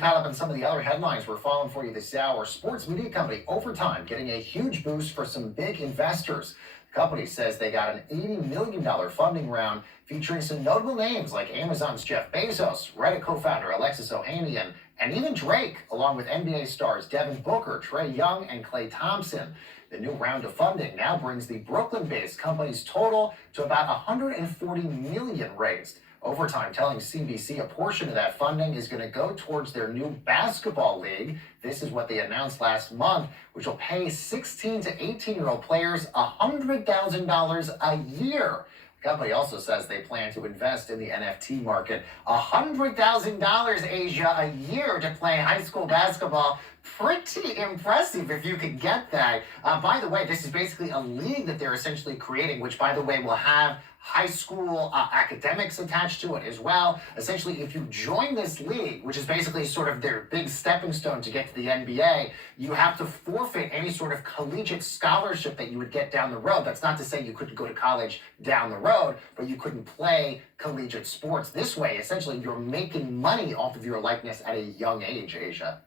Caught up on some of the other headlines we're following for you this hour. Sports media company Overtime getting a huge boost for some big investors. The company says they got an $80 million funding round featuring some notable names like Amazon's Jeff Bezos, Reddit co-founder Alexis Ohanian, and even Drake, along with NBA stars Devin Booker, Trae Young, and Klay Thompson. The new round of funding now brings the Brooklyn-based company's total to about $140 million raised. Overtime telling CNBC a portion of that funding is going to go towards their new basketball league. This is what they announced last month, which will pay 16 to 18-year-old players $100,000 a year. The company also says they plan to invest in the NFT market. $100,000, Asia, a year to play high school basketball. Pretty impressive if you could get that. By the way, this is basically a league that they're essentially creating, which, by the way, will have high school academics attached to it as well. Essentially, if you join this league, which is basically sort of their big stepping stone to get to the NBA, you have to forfeit any sort of collegiate scholarship that you would get down the road. That's not to say you couldn't go to college down the road, but you couldn't play collegiate sports. This way, essentially, you're making money off of your likeness at a young age, Asia.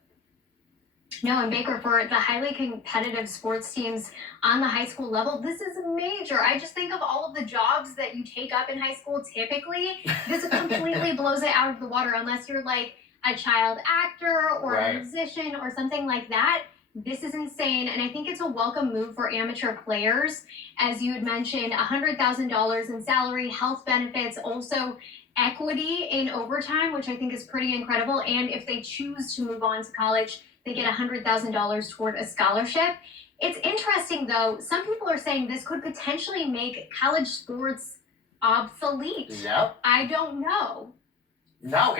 No, and Baker, for the highly competitive sports teams on the high school level, this is major. I just think of all of the jobs that you take up in high school typically. This completely blows it out of the water unless you're like a child actor or a musician or something like that. This is insane, and I think it's a welcome move for amateur players. As you had mentioned, $100,000 in salary, health benefits, also equity in Overtime, which I think is pretty incredible. And if they choose to move on to college, they get $100,000 toward a scholarship. It's interesting, though. Some people are saying this could potentially make college sports obsolete. Yep. I don't know. No,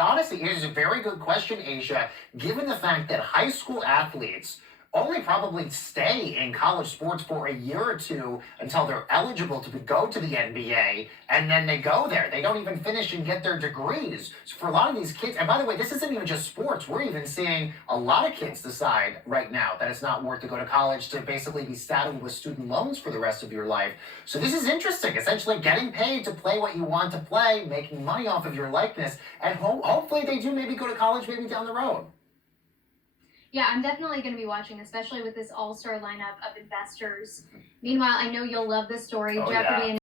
honestly, it is a very good question, Asia, given the fact that high school athletes only probably stay in college sports for a year or two until they're eligible to go to the NBA, and then they go there. They don't even finish and get their degrees. So for a lot of these kids, and by the way, this isn't even just sports. We're even seeing a lot of kids decide right now that it's not worth to go to college, to basically be saddled with student loans for the rest of your life. So this is interesting, essentially getting paid to play what you want to play, making money off of your likeness, and hopefully they do maybe go to college maybe down the road. Yeah, I'm definitely going to be watching, especially with this all-star lineup of investors. Meanwhile, I know you'll love this story. Oh, Jeopardy! Yeah.